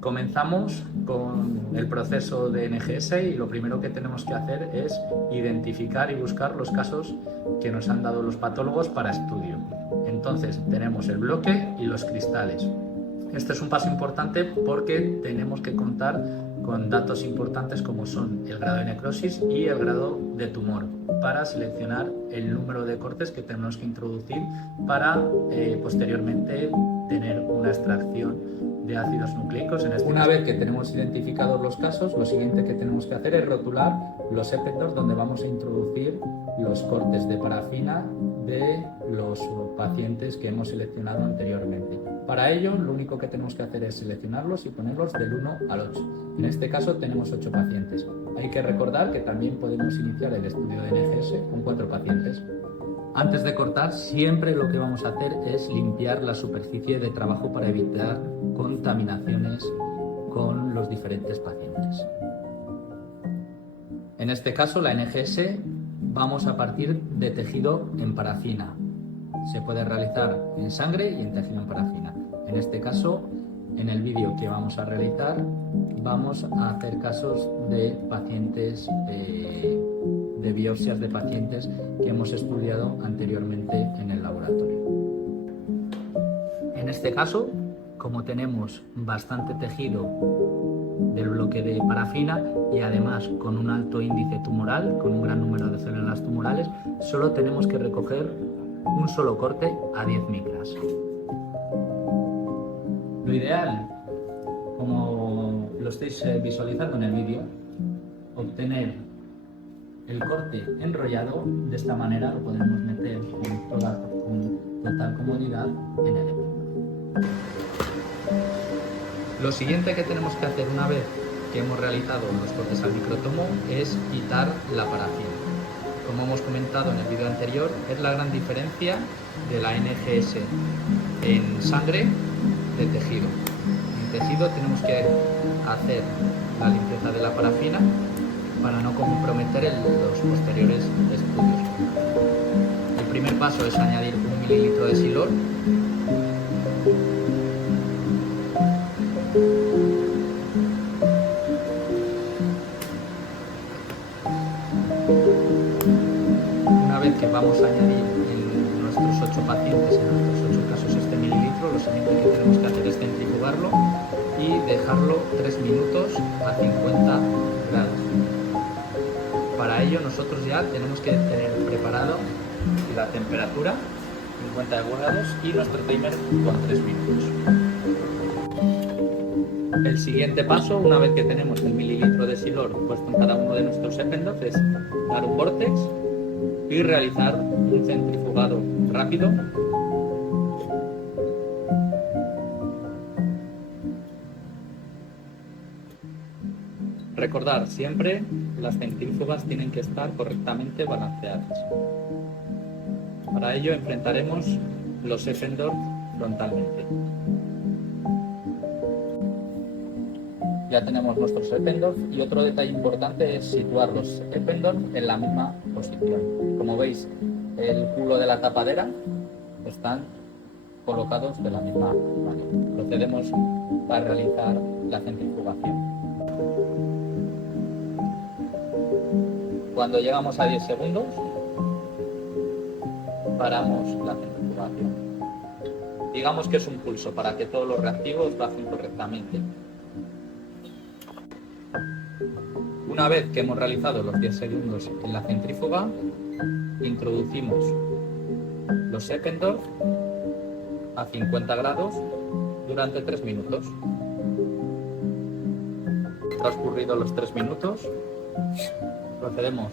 Comenzamos con el proceso de NGS y lo primero que tenemos que hacer es identificar y buscar los casos que nos han dado los patólogos para estudio. Entonces tenemos el bloque y los cristales. Este es un paso importante porque tenemos que contar con datos importantes como son el grado de necrosis y el grado de tumor para seleccionar el número de cortes que tenemos que introducir para posteriormente tener una extracción de ácidos nucleicos. Una vez que tenemos identificados los casos, lo siguiente que tenemos que hacer es rotular los épendors donde vamos a introducir los cortes de parafina de los pacientes que hemos seleccionado anteriormente. Para ello, lo único que tenemos que hacer es seleccionarlos y ponerlos del 1 al 8. En este caso tenemos 8 pacientes. Hay que recordar que también podemos iniciar el estudio de NGS con 4 pacientes. Antes de cortar, siempre lo que vamos a hacer es limpiar la superficie de trabajo para evitar contaminaciones con los diferentes pacientes. En este caso, la NGS vamos a partir de tejido en parafina. Se puede realizar en sangre y en tejido en parafina. En este caso, en el vídeo que vamos a realizar, vamos a hacer casos de pacientes, de biopsias de pacientes que hemos estudiado anteriormente en el laboratorio. En este caso, como tenemos bastante tejido del bloque de parafina y además con un alto índice tumoral, con un gran número de células tumorales, solo tenemos que recoger un solo corte a 10 micras. Lo ideal, como lo estáis visualizando en el vídeo, obtener el corte enrollado. De esta manera lo podremos meter con total comodidad en el ependor. Lo siguiente que tenemos que hacer una vez que hemos realizado los cortes al microtomo es quitar la parafina. Como hemos comentado en el vídeo anterior, es la gran diferencia de la NGS en sangre de tejido. En tejido tenemos que hacer la limpieza de la parafina para no comprometer los posteriores estudios. El primer paso es añadir 1 mililitro de silor. Una vez que vamos a añadir en nuestros 8 pacientes, en nuestros 8 casos, este mililitro, lo siguiente que tenemos que hacer es centrifugarlo y dejarlo 3 minutos a 50 grados. Para ello nosotros ya tenemos que tener preparado la temperatura, 50 grados, y nuestro timer con 3 minutos. El siguiente paso, una vez que tenemos el mililitro de silor puesto en cada uno de nuestros épendors, es dar un vórtex y realizar un centrifugado rápido. Recordar siempre, las centrífugas tienen que estar correctamente balanceadas. Para ello enfrentaremos los épendors frontalmente. Ya tenemos nuestros épendors y otro detalle importante es situar los épendors en la misma posición. Como veis, el culo de la tapadera están colocados de la misma manera. Procedemos para realizar la centrifugación. Cuando llegamos a 10 segundos, paramos la centrifugación. Digamos que es un pulso para que todos los reactivos lo hacen correctamente. Una vez que hemos realizado los 10 segundos en la centrífuga, introducimos los épendors a 50 grados durante 3 minutos. Transcurridos los 3 minutos, procedemos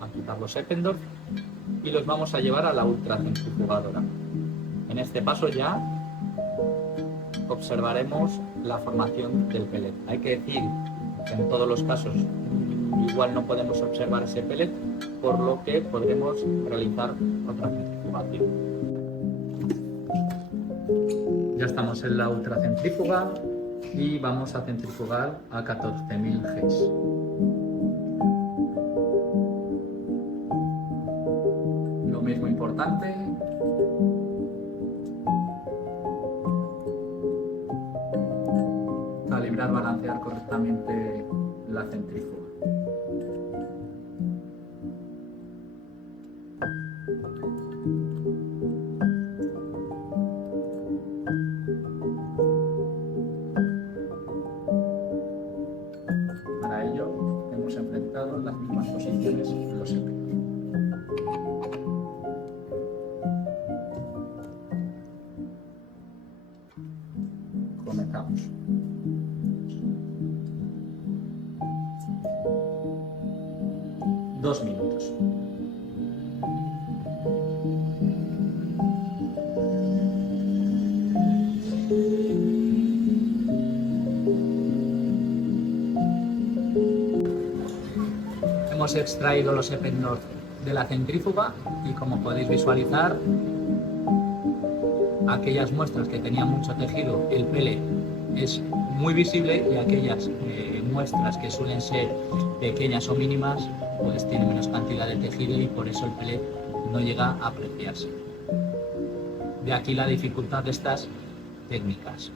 a quitar los épendors y los vamos a llevar a la ultracentrifugadora. En este paso ya observaremos la formación del pellet. Hay que decir que en todos los casos igual no podemos observar ese pellet, por lo que podremos realizar otra centrifugación. Ya estamos en la ultracentrífuga y vamos a centrifugar a 14.000 Gs. Lo mismo importante, calibrar correctamente la centrífuga. Para ello hemos enfrentado las mismas posiciones los épicos. Comenzamos. Dos minutos. Hemos extraído los ependors de la centrífuga y, como podéis visualizar, aquellas muestras que tenían mucho tejido, el pele es muy visible, y aquellas muestras que suelen ser pequeñas o mínimas pues tienen menos cantidad de tejido y por eso el pele no llega a apreciarse. De aquí la dificultad de estas técnicas.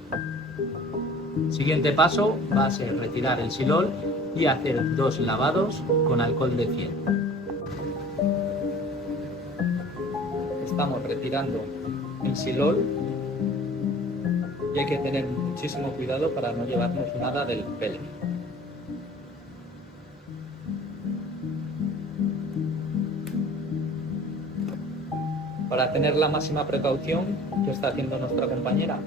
Siguiente paso va a ser retirar el silol y hacer 2 lavados con alcohol de 100. Estamos retirando el silol y hay que tener muchísimo cuidado para no llevarnos nada del pele. Para tener la máxima precaución, que está haciendo nuestra compañera,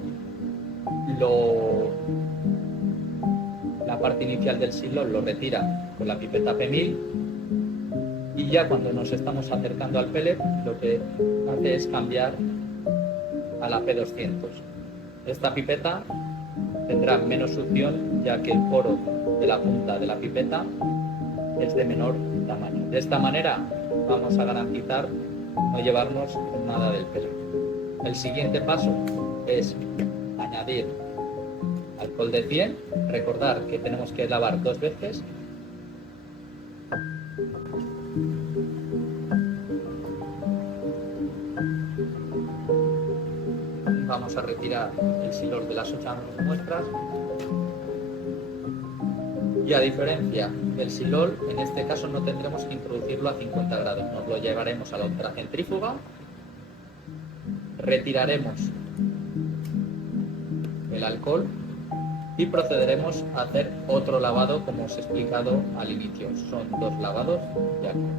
la parte inicial del silol lo retira con la pipeta P1000 y ya cuando nos estamos acercando al pele lo que hace es cambiar a la P200. Esta pipeta tendrá menos succión ya que el poro de la punta de la pipeta es de menor tamaño. De esta manera vamos a garantizar no llevarnos nada del pelo. El siguiente paso es añadir alcohol de 100. Recordar que tenemos que lavar 2 veces. Vamos a retirar el silor de las 8 muestras. Y a diferencia del silol, en este caso no tendremos que introducirlo a 50 grados. Nos lo llevaremos a la ultracentrífuga, retiraremos el alcohol y procederemos a hacer otro lavado, como os he explicado al inicio. Son 2 lavados de alcohol.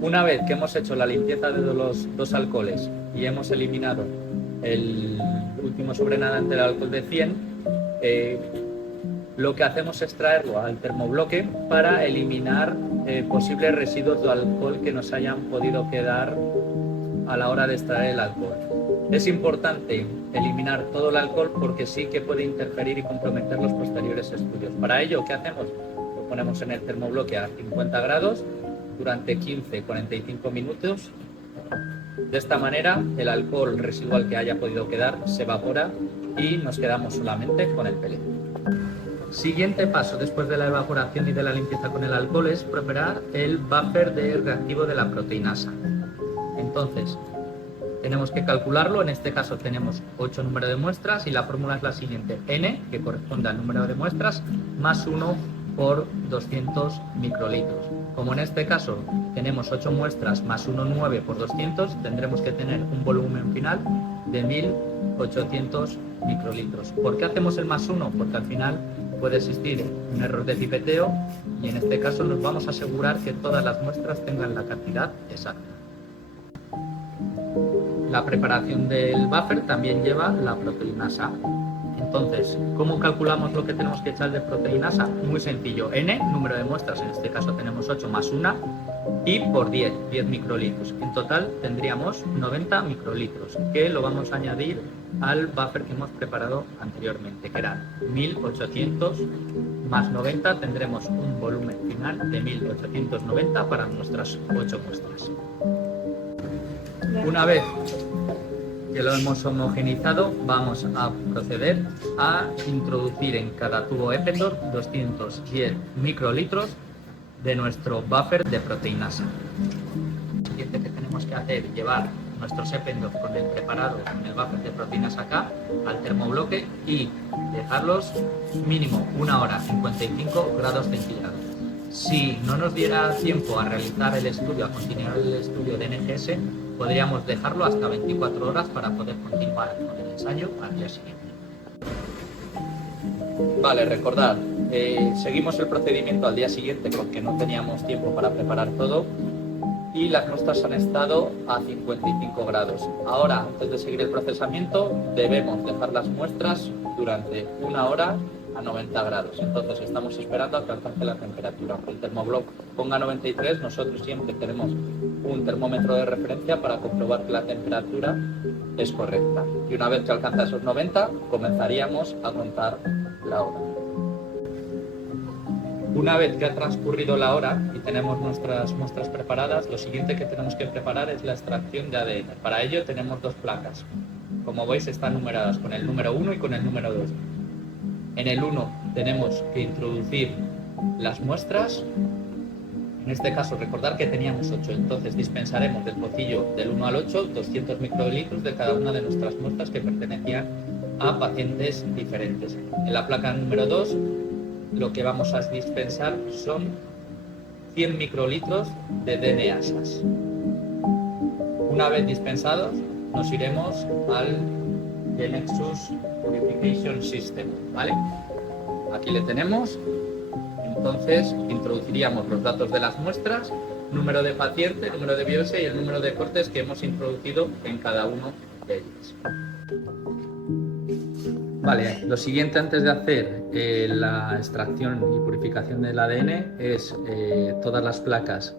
Una vez que hemos hecho la limpieza de los 2 alcoholes y hemos eliminado el último sobrenadante del alcohol de 100, lo que hacemos es traerlo al termobloque para eliminar posibles residuos de alcohol que nos hayan podido quedar a la hora de extraer el alcohol. Es importante eliminar todo el alcohol porque sí que puede interferir y comprometer los posteriores estudios. Para ello, ¿qué hacemos? Lo ponemos en el termobloque a 50 grados durante 15-45 minutos. De esta manera, el alcohol residual que haya podido quedar se evapora y nos quedamos solamente con el pele. Siguiente paso después de la evaporación y de la limpieza con el alcohol es preparar el buffer de reactivo de la proteinasa. Entonces, tenemos que calcularlo. En este caso tenemos 8 números de muestras y la fórmula es la siguiente: N, que corresponde al número de muestras, más 1 por 200 microlitros. Como en este caso tenemos 8 muestras más 1, 9 por 200, tendremos que tener un volumen final de 1800 microlitros. ¿Por qué hacemos el más 1? Porque al final puede existir un error de pipeteo y en este caso nos vamos a asegurar que todas las muestras tengan la cantidad exacta. La preparación del buffer también lleva la proteinasa. Entonces, ¿cómo calculamos lo que tenemos que echar de proteinasa? Muy sencillo. N, número de muestras, en este caso tenemos 8 más 1, y por 10 microlitros. En total tendríamos 90 microlitros, que lo vamos a añadir al buffer que hemos preparado anteriormente, que eran 1800 más 90, tendremos un volumen final de 1890 para nuestras 8 muestras. Una vez que lo hemos homogeneizado, vamos a proceder a introducir en cada tubo Ependor 210 microlitros de nuestro buffer de proteinasa. Lo siguiente que tenemos que hacer es llevar nuestros Eppendorf con el preparado, con el buffer de proteínas acá, al termobloque y dejarlos mínimo 1 hora, 55 grados centígrados. Si no nos diera tiempo a realizar el estudio, a continuar el estudio de NGS, podríamos dejarlo hasta 24 horas para poder continuar con el ensayo al día siguiente. Vale, recordad, seguimos el procedimiento al día siguiente porque no teníamos tiempo para preparar todo y las muestras han estado a 55 grados. Ahora, antes de seguir el procesamiento, debemos dejar las muestras durante 1 hora a 90 grados. Entonces estamos esperando a que alcance la temperatura. El termobloc ponga 93, nosotros siempre tenemos un termómetro de referencia para comprobar que la temperatura es correcta. Y una vez que alcanza esos 90, comenzaríamos a contar la hora. Una vez que ha transcurrido la hora y tenemos nuestras muestras preparadas, lo siguiente que tenemos que preparar es la extracción de ADN. Para ello tenemos 2 placas. Como veis, están numeradas con el número 1 y con el número 2. En el 1 tenemos que introducir las muestras. En este caso, recordar que teníamos 8, entonces dispensaremos del pocillo del 1 al 8 200 microlitros de cada una de nuestras muestras que pertenecían a pacientes diferentes. En la placa número 2, lo que vamos a dispensar son 100 microlitros de DNAsas. Una vez dispensados, nos iremos al Genexus Purification System, ¿vale? Aquí le tenemos. Entonces introduciríamos los datos de las muestras, número de paciente, número de biopsia y el número de cortes que hemos introducido en cada uno de ellos. Vale, lo siguiente antes de hacer la extracción y purificación del ADN es todas las placas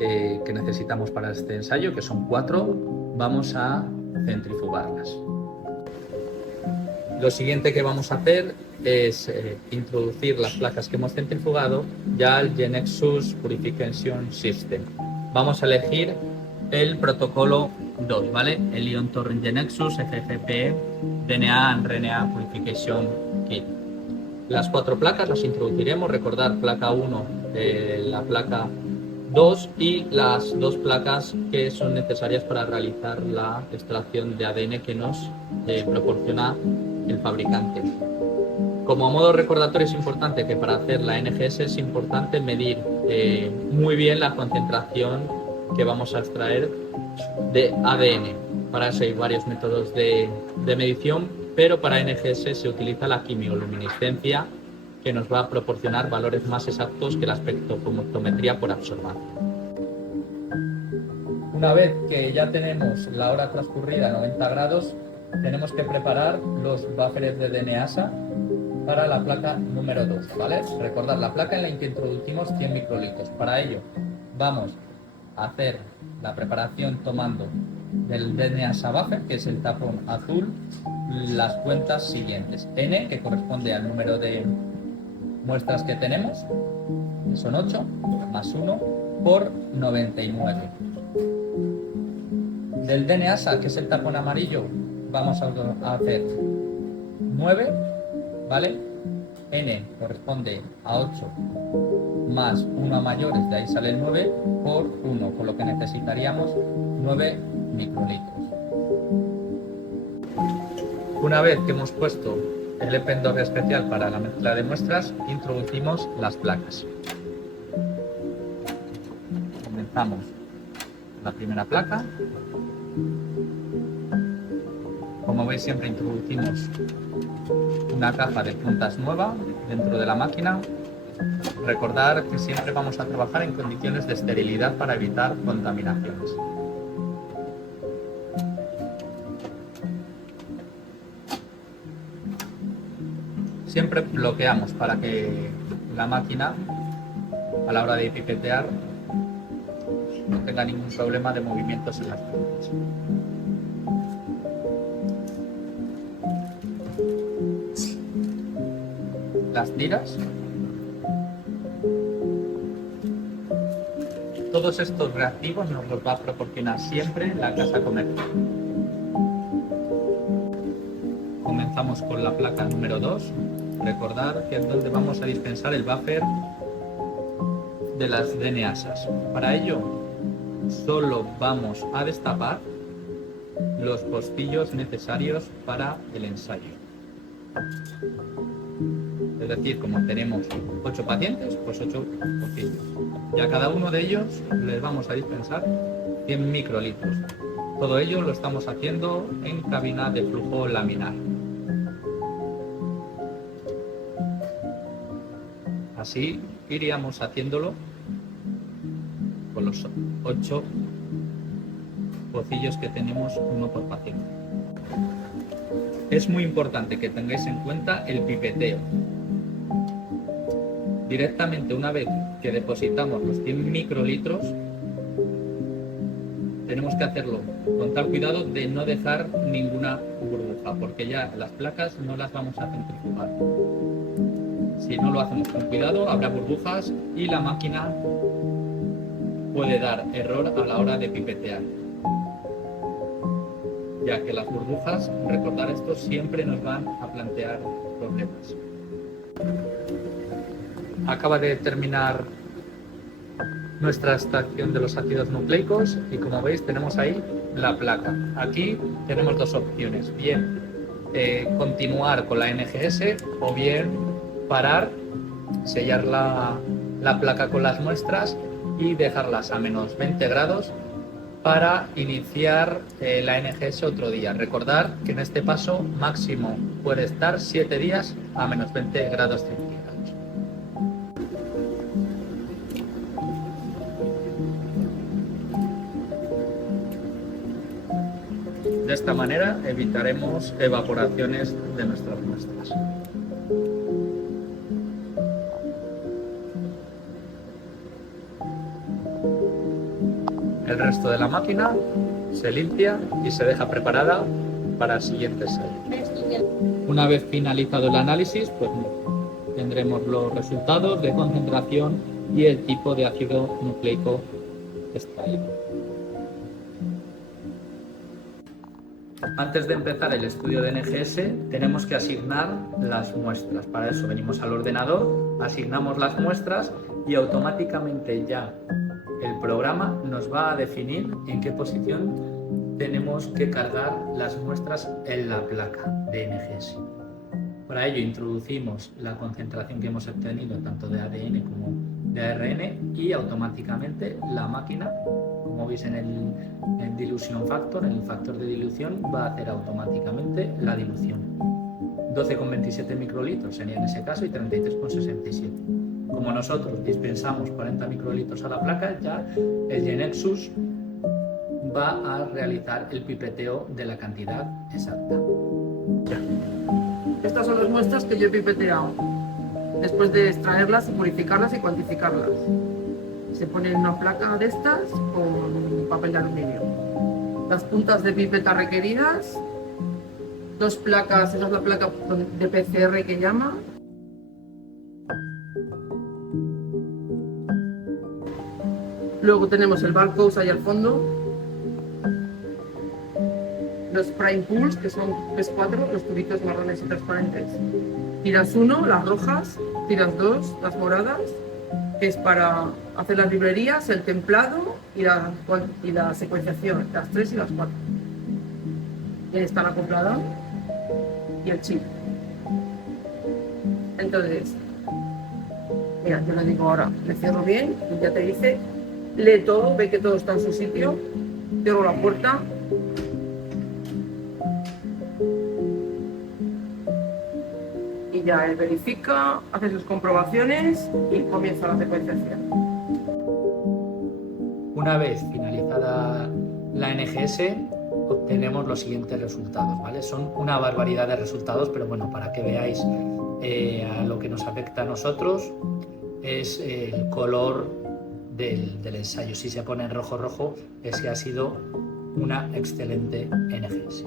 que necesitamos para este ensayo, que son 4, vamos a centrifugarlas. Lo siguiente que vamos a hacer es introducir las placas que hemos centrifugado ya al Genexus Purification System. Vamos a elegir el protocolo 2, ¿vale? El Ion Torrent Genexus FFPE DNA and RNA Purification Kit. Las 4 placas las introduciremos, recordar placa 1, la placa 2 y las 2 placas que son necesarias para realizar la extracción de ADN que nos proporciona el fabricante. Como modo recordatorio es importante que para hacer la NGS es importante medir muy bien la concentración que vamos a extraer de ADN. Para eso hay varios métodos de medición, pero para NGS se utiliza la quimioluminiscencia, que nos va a proporcionar valores más exactos que la espectrofotometría por absorbancia. Una vez que ya tenemos la hora transcurrida a 90 grados, tenemos que preparar los buffers de DNAsa para la placa número 2, ¿vale? Recordad, la placa en la que introducimos 100 microlitros. Para ello, vamos a hacer la preparación tomando del DNAsa buffer, que es el tapón azul, las cuentas siguientes. N, que corresponde al número de muestras que tenemos, que son 8, más 1, por 99. Del DNAsa, que es el tapón amarillo, vamos a hacer 9, ¿vale? N corresponde a 8 más 1 a mayores, de ahí sale el 9, por 1, con lo que necesitaríamos 9 microlitros. Una vez que hemos puesto el Eppendorf especial para la mezcla de muestras, introducimos las placas. Comenzamos la primera placa. Como veis, siempre introducimos una caja de puntas nueva dentro de la máquina. Recordar que siempre vamos a trabajar en condiciones de esterilidad para evitar contaminaciones. Siempre bloqueamos para que la máquina, a la hora de pipetear, no tenga ningún problema de movimientos en las puntas. Las tiras. Todos estos reactivos nos los va a proporcionar siempre la casa comercial. Comenzamos con la placa número 2. Recordad que es donde vamos a dispensar el buffer de las DNAsas. Para ello, solo vamos a destapar los postillos necesarios para el ensayo. Es decir, como tenemos 8 pacientes, pues 8 postillos. Y a cada uno de ellos les vamos a dispensar 100 microlitros. Todo ello lo estamos haciendo en cabina de flujo laminar. Así iríamos haciéndolo con los 8 pocillos que tenemos, uno por paciente. Es muy importante que tengáis en cuenta el pipeteo. Directamente, una vez que depositamos los 100 microlitros, tenemos que hacerlo con tal cuidado de no dejar ninguna burbuja, porque ya las placas no las vamos a centrifugar. Si no lo hacemos con cuidado, habrá burbujas y la máquina puede dar error a la hora de pipetear, ya que las burbujas, recordar esto, siempre nos van a plantear problemas. Acaba de terminar nuestra extracción de los ácidos nucleicos y, como veis, tenemos ahí la placa. Aquí tenemos dos opciones: bien continuar con la NGS o bien parar, sellar la placa con las muestras y dejarlas a menos 20 grados para iniciar la NGS otro día. Recordar que en este paso máximo puede estar 7 días a menos 20 grados centígrados. De esta manera evitaremos evaporaciones de nuestras muestras. El resto de la máquina se limpia y se deja preparada para el siguiente ensayo. Una vez finalizado el análisis, pues tendremos los resultados de concentración y el tipo de ácido nucleico extraído. Antes de empezar el estudio de NGS, tenemos que asignar las muestras. Para eso venimos al ordenador, asignamos las muestras y automáticamente ya el programa nos va a definir en qué posición tenemos que cargar las muestras en la placa de NGS. Para ello introducimos la concentración que hemos obtenido tanto de ADN como de ARN y automáticamente la máquina, como veis en el dilution factor, en el factor de dilución, va a hacer automáticamente la dilución. 12,27 microlitros sería en ese caso y 33,67. Como nosotros dispensamos 40 microlitros a la placa, ya el Genexus va a realizar el pipeteo de la cantidad exacta. Ya. Estas son las muestras que yo he pipeteado, después de extraerlas, purificarlas y cuantificarlas. Se pone en una placa de estas con papel de aluminio. Las puntas de pipeta requeridas, 2 placas, esa es la placa de PCR que llama. Luego tenemos el barcode ahí al fondo. Los prime pools, que son P4, los tubitos marrones y transparentes. Tiras 1, las rojas, tiras 2, las moradas, que es para hacer las librerías, el templado y la secuenciación, las 3 y las 4. Y ahí está la acoplada y el chip. Entonces, mira, yo le digo ahora, le cierro bien y ya te dice, lee todo, ve que todo está en su sitio, cierro la puerta. Y ya él verifica, hace sus comprobaciones y comienza la secuenciación. Una vez finalizada la NGS, obtenemos los siguientes resultados, ¿vale? Son una barbaridad de resultados, pero bueno, para que veáis a lo que nos afecta a nosotros, es el color del ensayo. Si se pone en rojo, ese ha sido una excelente NGS.